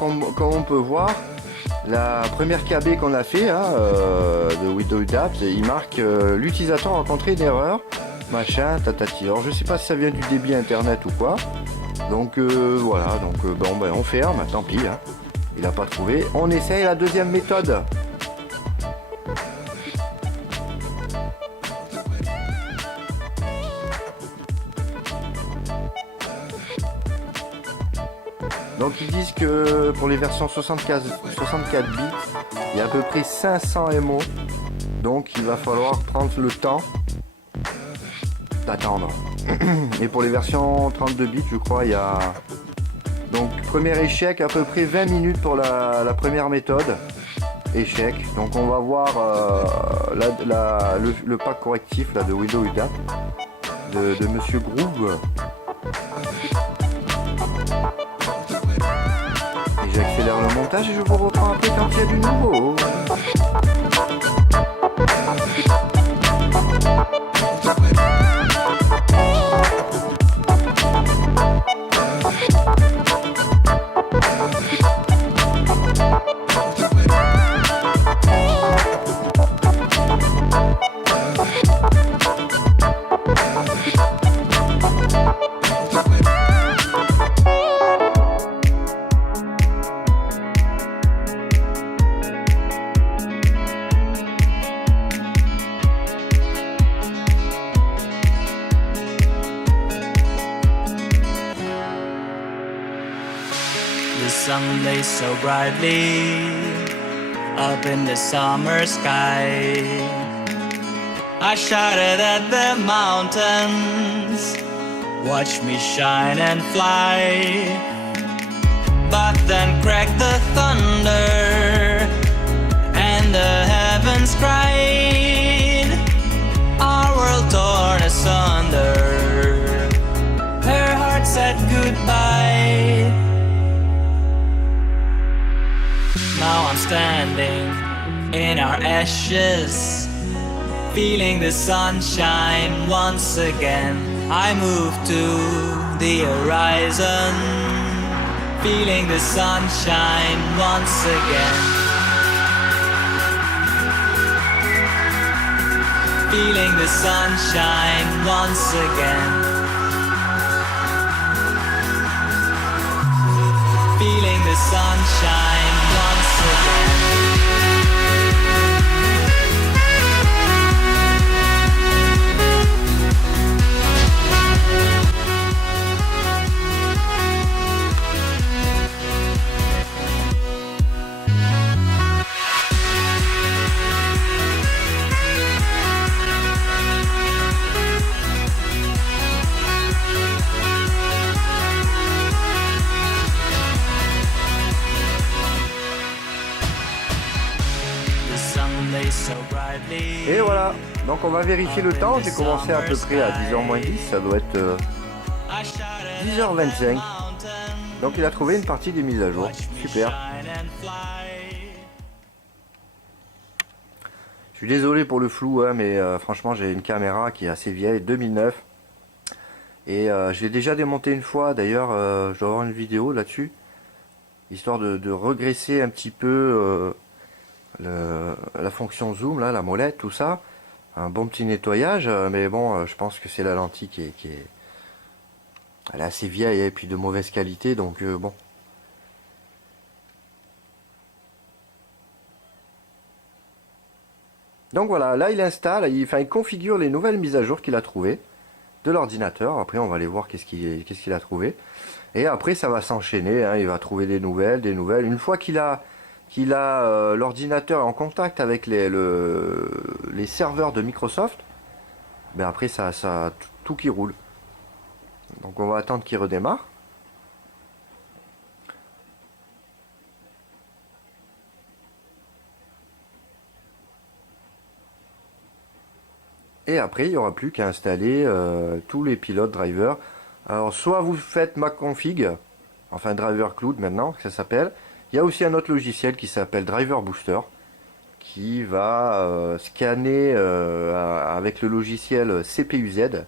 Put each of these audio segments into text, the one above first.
comme on peut voir, la première KB qu'on a fait hein, de Windows Apps, il marque l'utilisateur a rencontré une erreur, machin, tatati. Alors je sais pas si ça vient du débit internet ou quoi. Donc voilà, donc bon ben on ferme, tant pis, hein. Il n'a pas trouvé. On essaye la deuxième méthode. Donc ils disent que pour les versions 64 bits, il y a à peu près 500 MO. Donc il va falloir prendre le temps d'attendre. Et pour les versions 32 bits, je crois, il y a... Donc premier échec, à peu près 20 minutes pour la première méthode. Échec. Donc on va voir le pack correctif là, de Windows Apps de Monsieur Groove. J'accélère le montage et je vous reprends après quand il y a du nouveau. Sun lays so brightly up in the summer sky. I shouted at the mountains, watch me shine and fly. But then cracked the thunder and the heavens cried. Our world torn asunder, her heart said goodbye. Now I'm standing in our ashes, feeling the sunshine once again. I move to the horizon, feeling the sunshine once again. Feeling the sunshine once again. Feeling the sunshine once again. Et voilà, donc on va vérifier le temps. J'ai commencé à peu près à 10h moins 10, ça doit être 10h25. Donc il a trouvé une partie des mises à jour, super. Je suis désolé pour le flou, hein, mais franchement j'ai une caméra qui est assez vieille, 2009. Et je l'ai déjà démonté une fois, d'ailleurs je dois avoir une vidéo là-dessus. Histoire de regresser un petit peu la fonction zoom, là, la molette, tout ça. Un bon petit nettoyage, mais bon, je pense que c'est la lentille qui est... Elle est assez vieille et puis de mauvaise qualité, donc bon. Donc voilà, là il installe, il configure les nouvelles mises à jour qu'il a trouvées de l'ordinateur. Après on va aller voir qu'est-ce qu'il a trouvé. Et après ça va s'enchaîner, hein, il va trouver des nouvelles. Une fois qu'il a l'ordinateur en contact avec les serveurs de Microsoft, ben après ça tout qui roule. Donc on va attendre qu'il redémarre. Et après il n'y aura plus qu'à installer tous les pilotes drivers. Alors soit vous faites MacConfig, enfin Driver Cloud maintenant que ça s'appelle. Il y a aussi un autre logiciel qui s'appelle Driver Booster qui va scanner avec le logiciel CPUZ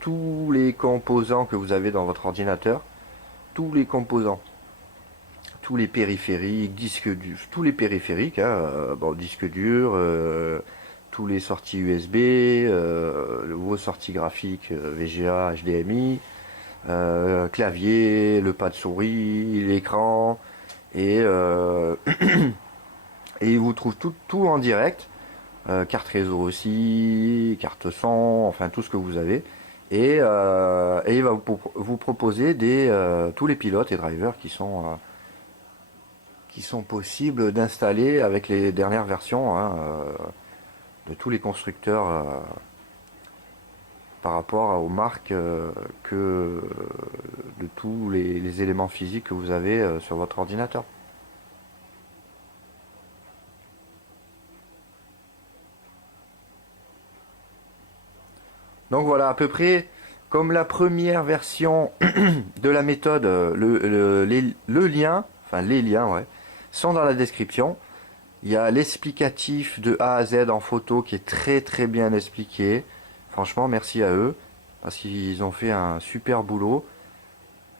tous les composants que vous avez dans votre ordinateur, tous les composants, tous les périphériques, tous les périphériques, hein, bon, disque dur, tous les sorties USB, vos sorties graphiques VGA, HDMI, clavier, le pad souris, l'écran, et, et il vous trouve tout en direct, carte réseau aussi, carte son, enfin tout ce que vous avez. Et il va vous proposer tous les pilotes et drivers qui sont possibles d'installer avec les dernières versions, hein, de tous les constructeurs par rapport aux marques de tous les éléments physiques que vous avez sur votre ordinateur. Donc voilà, à peu près comme la première version de la méthode, le lien, enfin les liens, ouais, sont dans la description. Il y a l'explicatif de A à Z en photo qui est très très bien expliqué. Franchement, merci à eux parce qu'ils ont fait un super boulot.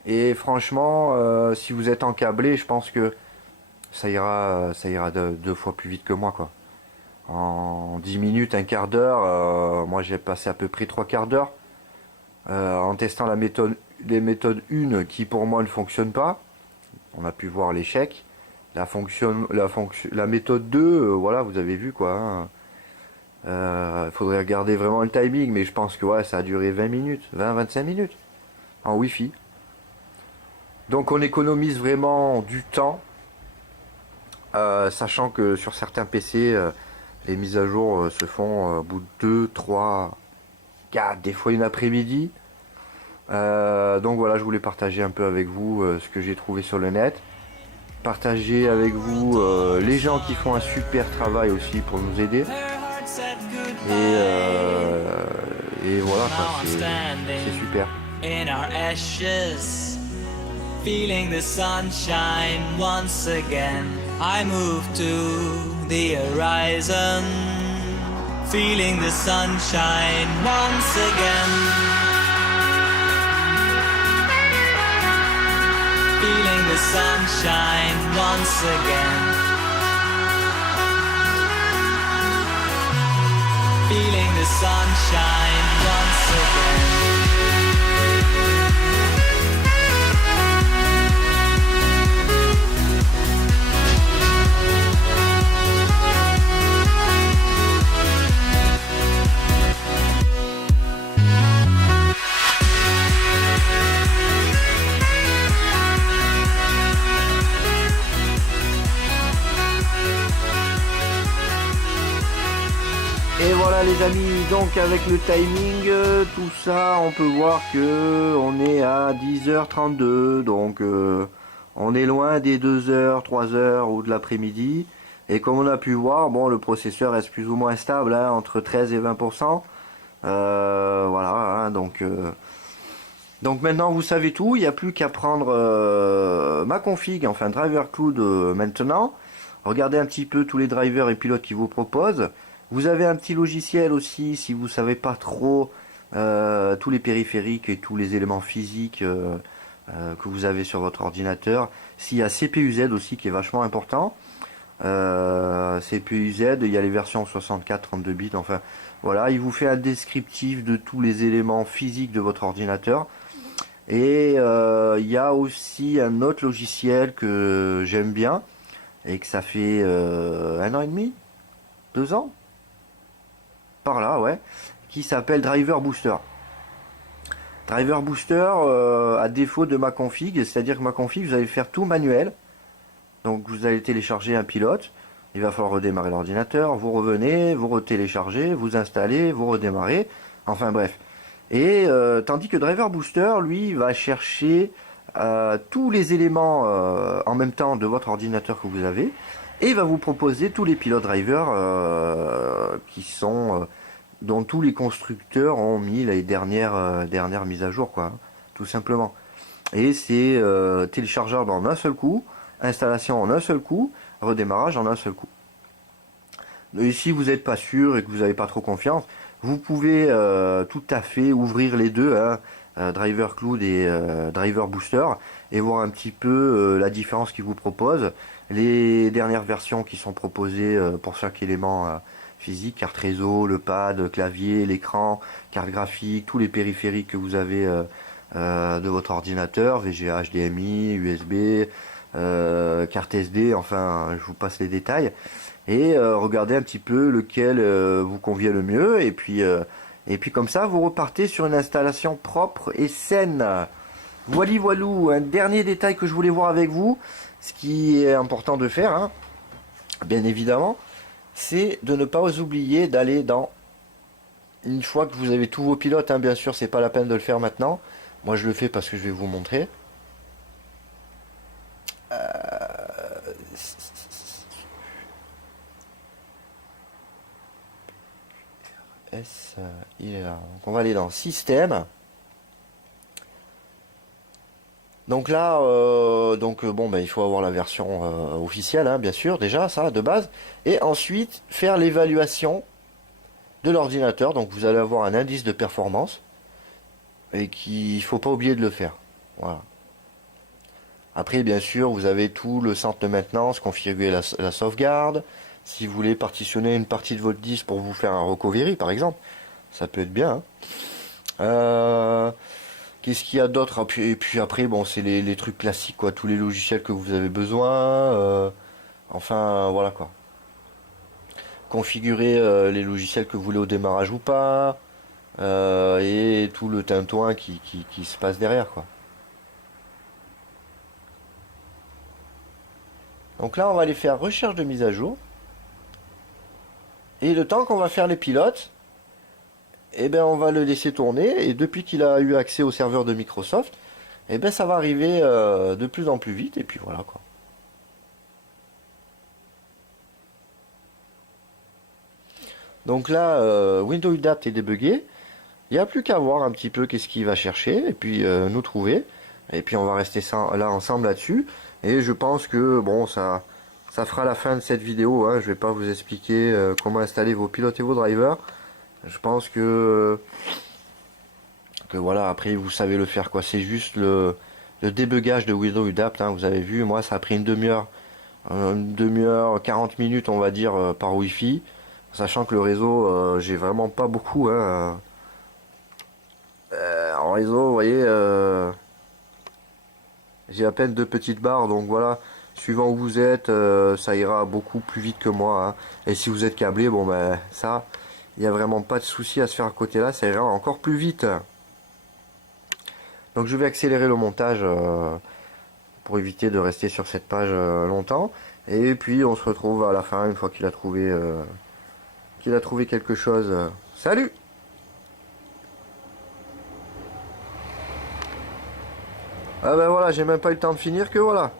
Et franchement, si vous êtes encablé, je pense que ça ira deux fois plus vite que moi, quoi. En 10 minutes, un quart d'heure, moi j'ai passé à peu près 3 quarts d'heure en testant les méthodes 1 qui pour moi ne fonctionnent pas. On a pu voir l'échec. La méthode 2, voilà, vous avez vu quoi. Hein. Il faudrait regarder vraiment le timing, mais je pense que ouais, ça a duré 20 minutes, 20-25 minutes en Wi-Fi. Donc on économise vraiment du temps, sachant que sur certains PC, les mises à jour se font au bout de 2, 3, 4, des fois une après-midi. Donc voilà, je voulais partager un peu avec vous ce que j'ai trouvé sur le net. Partager avec vous les gens qui font un super travail aussi pour nous aider. Et voilà, c'est super. In our ashes, feeling the sunshine once again. I move to the horizon, feeling the sunshine once again. Feeling the sunshine once again. Feeling the sunshine once again. Et voilà les amis, donc avec le timing, tout ça, on peut voir que on est à 10h32, donc on est loin des 2h, 3h ou de l'après-midi. Et comme on a pu voir, bon, le processeur reste plus ou moins stable, hein, entre 13 et 20%. Voilà, hein, donc maintenant vous savez tout, il n'y a plus qu'à prendre ma config, enfin Driver Cloud maintenant. Regardez un petit peu tous les drivers et pilotes qu'ils vous proposent. Vous avez un petit logiciel aussi, si vous savez pas trop tous les périphériques et tous les éléments physiques que vous avez sur votre ordinateur. S'il y a CPU-Z aussi qui est vachement important. CPU-Z, il y a les versions 64, 32 bits, enfin voilà, il vous fait un descriptif de tous les éléments physiques de votre ordinateur. Et il y a aussi un autre logiciel que j'aime bien et que ça fait 1 an et demi, 2 ans par là, ouais, qui s'appelle Driver Booster. Driver Booster, à défaut de ma config, c'est-à-dire que ma config, vous allez faire tout manuel. Donc vous allez télécharger un pilote, il va falloir redémarrer l'ordinateur, vous revenez, vous retéléchargez, vous installez, vous redémarrez, enfin bref. Et tandis que Driver Booster, lui, va chercher tous les éléments en même temps de votre ordinateur que vous avez, et il va vous proposer tous les pilotes drivers dont tous les constructeurs ont mis les dernières mises à jour, quoi, tout simplement. Et c'est téléchargeable en un seul coup, installation en un seul coup, redémarrage en un seul coup. Et si vous n'êtes pas sûr et que vous n'avez pas trop confiance, vous pouvez tout à fait ouvrir les deux, hein, Driver Cloud et Driver Booster, et voir un petit peu la différence qu'ils vous proposent, les dernières versions qui sont proposées pour chaque élément physique, carte réseau, le pad, clavier, l'écran, carte graphique, tous les périphériques que vous avez de votre ordinateur, VGA, HDMI, USB, carte SD, enfin je vous passe les détails, et regardez un petit peu lequel vous convient le mieux, et puis comme ça vous repartez sur une installation propre et saine. Voili voilou, un dernier détail que je voulais voir avec vous, ce qui est important de faire, hein, bien évidemment, c'est de ne pas oublier d'aller dans, une fois que vous avez tous vos pilotes, hein, bien sûr c'est pas la peine de le faire maintenant, moi je le fais parce que je vais vous montrer. Il est là. Donc on va aller dans Système. Donc là, bon, il faut avoir la version officielle, hein, bien sûr, déjà, ça, de base. Et ensuite, faire l'évaluation de l'ordinateur. Donc vous allez avoir un indice de performance. Et qu'il ne faut pas oublier de le faire. Voilà. Après, bien sûr, vous avez tout le centre de maintenance, configurer la sauvegarde. Si vous voulez partitionner une partie de votre disque pour vous faire un recovery, par exemple, ça peut être bien. Hein. Qu'est-ce qu'il y a d'autre? Et puis après, bon, c'est les trucs classiques, quoi. Tous les logiciels que vous avez besoin. Enfin, voilà, quoi. Configurer les logiciels que vous voulez au démarrage ou pas. Et tout le tintouin qui se passe derrière, quoi. Donc là, on va aller faire recherche de mise à jour. Et le temps qu'on va faire les pilotes, eh ben, on va le laisser tourner. Et depuis qu'il a eu accès au serveur de Microsoft, eh ben, ça va arriver de plus en plus vite. Et puis voilà, quoi. Donc là, Windows Udapt est débugué. Il n'y a plus qu'à voir un petit peu qu'est-ce qu'il va chercher. Et puis nous trouver. Et puis on va rester là ensemble là-dessus. Et je pense que bon, ça fera la fin de cette vidéo. Hein. Je vais pas vous expliquer comment installer vos pilotes et vos drivers. Je pense que voilà, après vous savez le faire, quoi. C'est juste le débugage de Windows Udapt. Hein. Vous avez vu, moi ça a pris une demi-heure, 40 minutes on va dire par Wi-Fi. Sachant que le réseau, j'ai vraiment pas beaucoup. Hein. En réseau, vous voyez, j'ai à peine 2 petites barres, donc voilà, suivant où vous êtes, ça ira beaucoup plus vite que moi. Hein. Et si vous êtes câblé, bon ben ça, il n'y a vraiment pas de souci à se faire à côté là, ça ira encore plus vite. Donc je vais accélérer le montage pour éviter de rester sur cette page longtemps. Et puis on se retrouve à la fin, une fois qu'il a trouvé quelque chose. Salut! Ah ben voilà, j'ai même pas eu le temps de finir que voilà.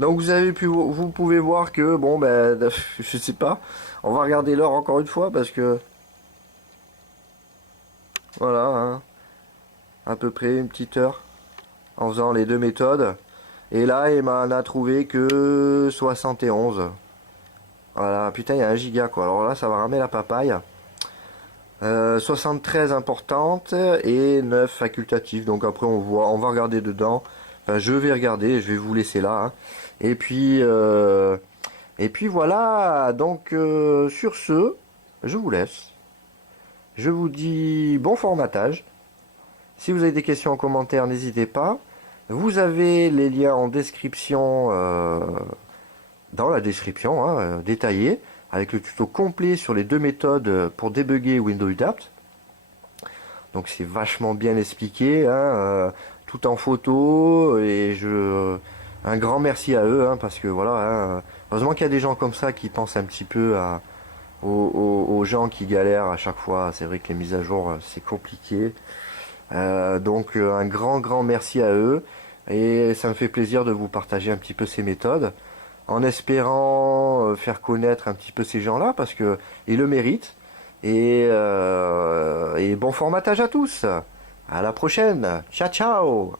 Donc vous avez pu, vous pouvez voir que bon ben je sais pas. On va regarder l'heure encore une fois parce que voilà, hein, à peu près une petite heure en faisant les deux méthodes. Et là il m'en a trouvé que 71. Voilà, putain il y a 1 giga quoi. Alors là ça va ramer la papaye. 73 importantes et 9 facultatives. Donc après on va regarder dedans. Enfin je vais regarder, je vais vous laisser là. Hein. Et puis voilà. Donc sur ce, je vous laisse. Je vous dis bon formatage. Si vous avez des questions en commentaire, n'hésitez pas. Vous avez les liens en description, dans la description, hein, détaillée, avec le tuto complet sur les 2 méthodes pour débugger Windows Udapt. Donc c'est vachement bien expliqué, hein, tout en photo, et un grand merci à eux, hein, parce que voilà, hein, heureusement qu'il y a des gens comme ça qui pensent un petit peu aux gens qui galèrent à chaque fois. C'est vrai que les mises à jour c'est compliqué, donc un grand merci à eux, et ça me fait plaisir de vous partager un petit peu ces méthodes, en espérant faire connaître un petit peu ces gens-là, parce que ils le méritent. Et bon formatage à tous. À la prochaine. Ciao ciao.